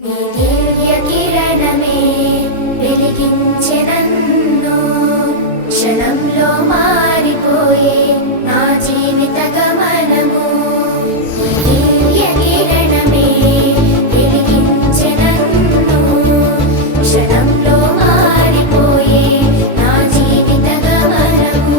నీ దివ్య కిరణమే వెలిగించెనన్ను, క్షణంలో మారిపోయే నా జీవిత గమనము. నీ దివ్య కిరణమే వెలిగించెనన్ను, క్షణంలో మారిపోయే నా జీవిత గమనము.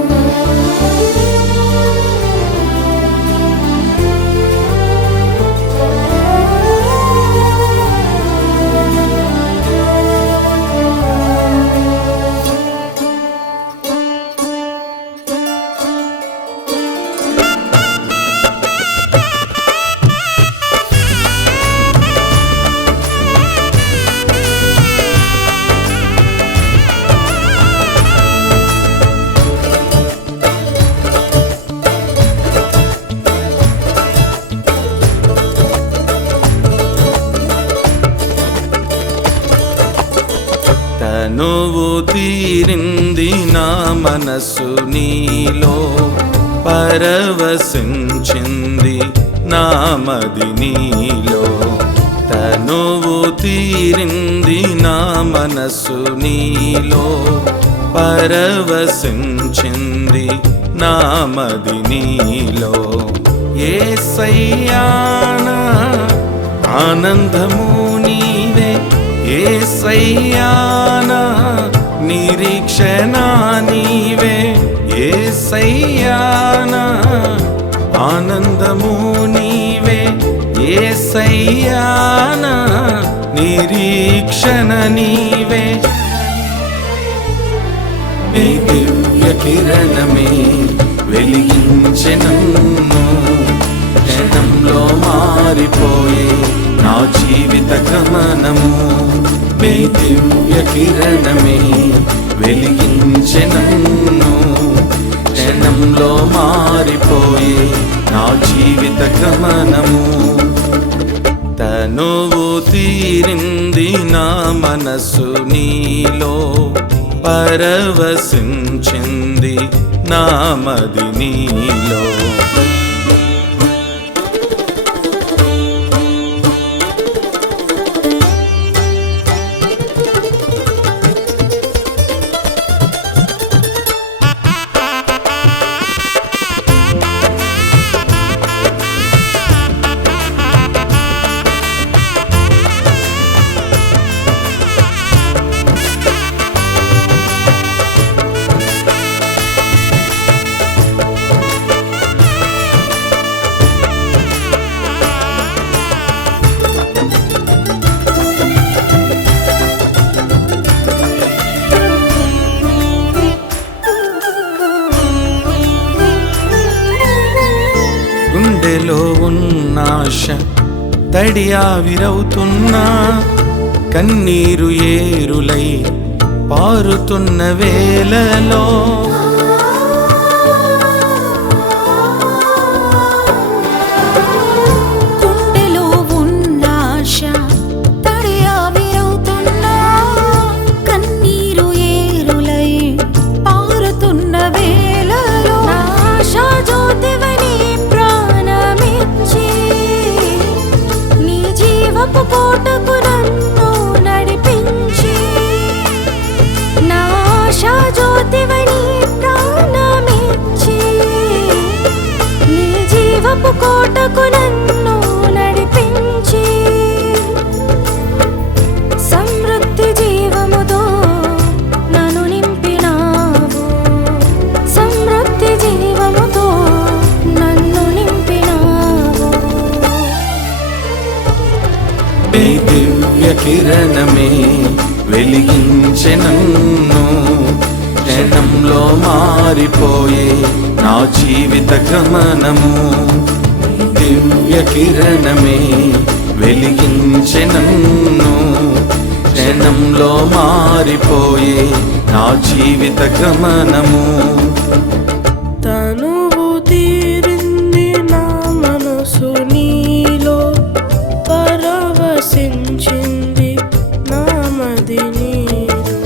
తనువు తీరింది నా మనసు నీలో, పరవశించింది నా మది నీలో. తనువు తీరింది నా మనసు నీలో, పరవశించింది నా మది నీలో. యేసయ్యా నా ఆనందము నీవే, యేసయ్యా నా నిరీక్షణ నీవే, యేసయ్యా నా ఆనందము నీవే, యేసయ్యా నా నిరీక్షణ నీవే. నీ దివ్య కిరణమే వెలిగించెనన్ను, క్షణంలో మారిపోయే నా జీవిత గమనము. నీ దివ్య కిరణమే వెలిగించెనన్ను, క్షణంలో మారిపోయే నా జీవిత గమనము. తనువు తీరింది నా మనసు నీలో, పరవశించింది నా మది నీలో. గుండెలో ఉన్న ఆశ తడి ఆవిరవుతున్నా, కన్నీరు ఏరులై పారుతున్న వేళలో. గుండెలో ఉన్న ఆశ తడి ఆవిరవుతున్నా, కన్నీరు ఏరులై పారుతున్న వేళలో. నా ఆశా జ్యోతివని ప్రాణమిచ్చి, నీ జీవపు కోటకు నన్ను నడిపించి. నా ఆశా జ్యోతివని ప్రాణమిచ్చి, నీ జీవపు కోటకు నన్ను నడిపించి. సమృద్ధి జీవముతో నన్ను నింపినావు, సమృద్ధి జీవముతో నన్ను నింపినావు. నీ దివ్య కిరణమే వెలిగించెనన్ను, క్షణంలో మారిపోయే నా జీవిత గమనము. దివ్య కిరణమే వెలిగించెనన్ను, క్షణంలో మారిపోయే నా జీవిత గమనము. తనువు తీరింది నా మనసు నీలో, పరవశించింది నా మది నీలో.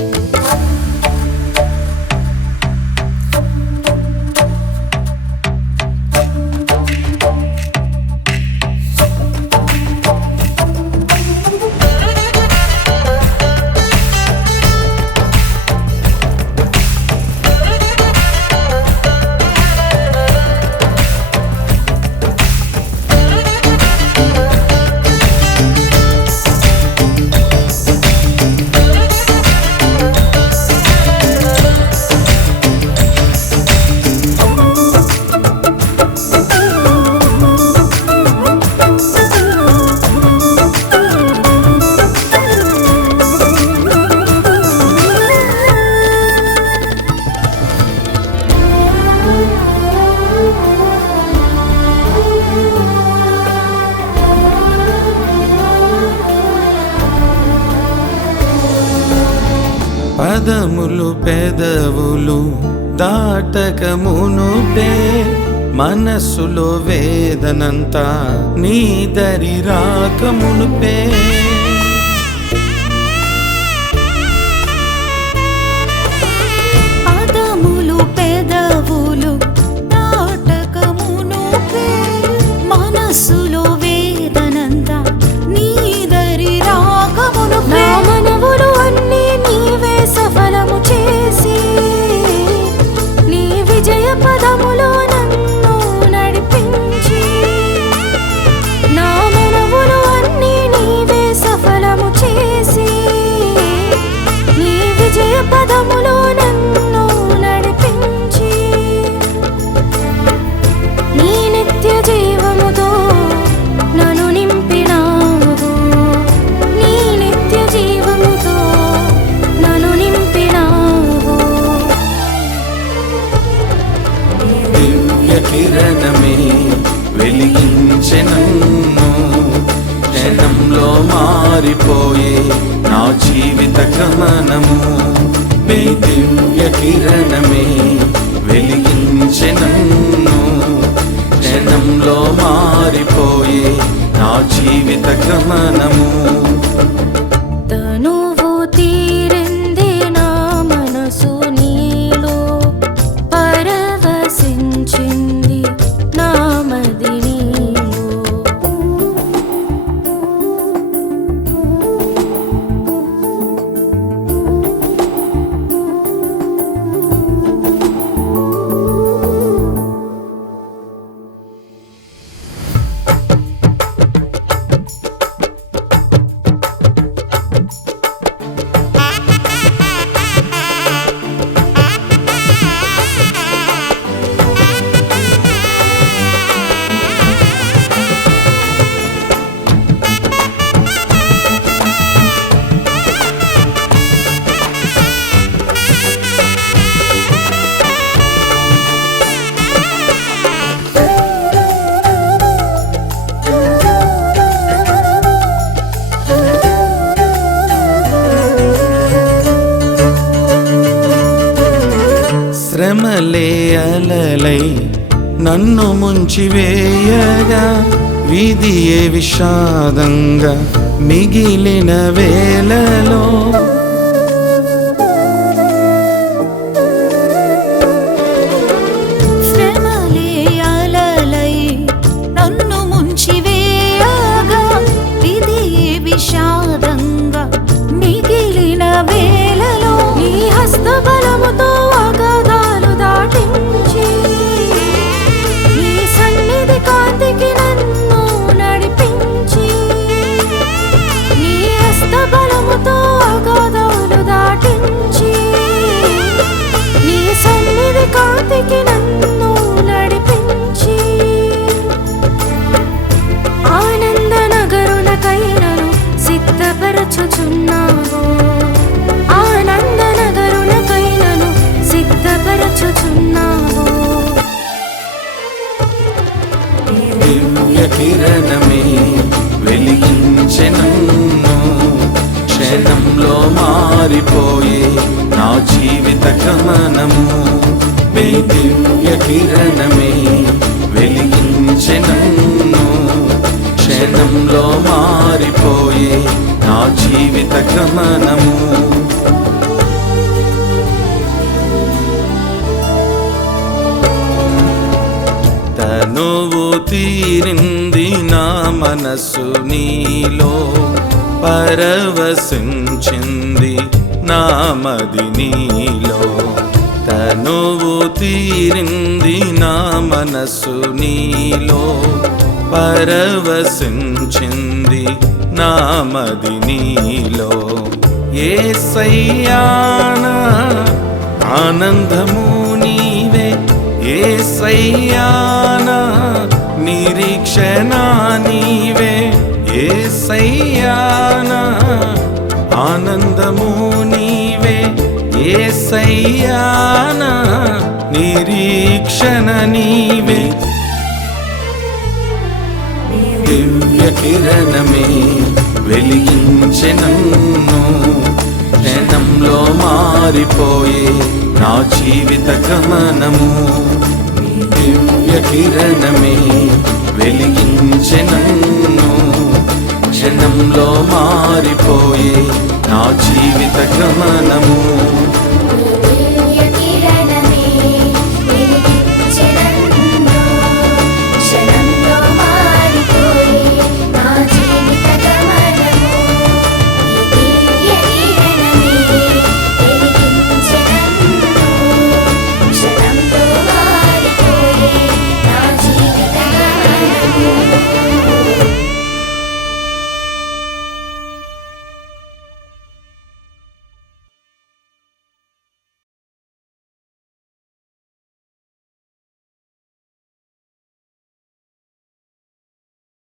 పదములు పెదవులు దాటక మునుపే మనస్సులో వేదనంతా నీ దరి రాక మునుపే పదములు పెదవులు దాటక మునుపే మనస్సులో వేదనంతా నీ దరి రాక మునుపే నా మనవులు అన్నీ నీవే సఫలము చేసి నీ విజయ పదములో నన్ను నడిపించి నా మనవులు అన్నీ నీవే సఫలము చేసి నీ విజయ పదములో నన్ను నడిపించి నీ నిత్య జీవముతో నన్ను నింపినావు నీ నిత్య జీవముతో నన్ను నింపినావు దివ్య కిరణమే వెలిగించె నన్ను క్షణంలో మారిపోయే నా జీవిత గమనము మీ దివ్య కిరణమే వెలిగించె నన్ను క్షణంలో మారిపోయే నా జీవిత గమనము తనువు తీరింది నా మనసు నీలో పరవశించింది నా మది నీలో శ్రమలే అలలై నన్ను ముంచివేయగా విధియే విషాదంగా మిగిలిన వేళలో శ్రమలే అలలై నన్ను ముంచివేయగా విధియే విషాదంగా మిగిలిన వేళలో నీ హస్తబలముతో అగాధాలు దాటించి నీ సన్నిధి కాంతికి నన్ను నడిపించి నీ హస్తబలముతో అగాధాలు దాటించి నీ సన్నిధి కాంతికి నన్ను నడిపించి ఆనంద నగరునకై నన్ను సిద్ధపరచుచున్నావు ఆనంద నగరునకై నన్ను సిద్ధపరచుచున్నావు దివ్య కిరణమే వెలిగించె నన్ను క్షణంలో మారిపోయే నా జీవిత గమనము మీ దివ్య కిరణమే వెలిగించె నన్ను క్షణంలో మారిపోయే నా జీవిత గమనము తనువు తీరింది నా మనసు నీలో పరవశించింది నా మది నీలో తనువు తీరింది నా మనసు నీలో పరవశించింది నా మది నీలో యేసయ్యానా ఆనందము నీవే యేసయ్యానా నిరీక్షణ నీవే యేసయ్యానా ఆనందము నీవే యేసయ్యానా నిరీక్షణ నీవే దివ్య కిరణమే వెలిగించె నన్ను క్షణంలో మారిపోయే నా జీవిత గమనము నీ దివ్య కిరణమే వెలిగించె నన్ను క్షణంలో మారిపోయే నా జీవిత గమనము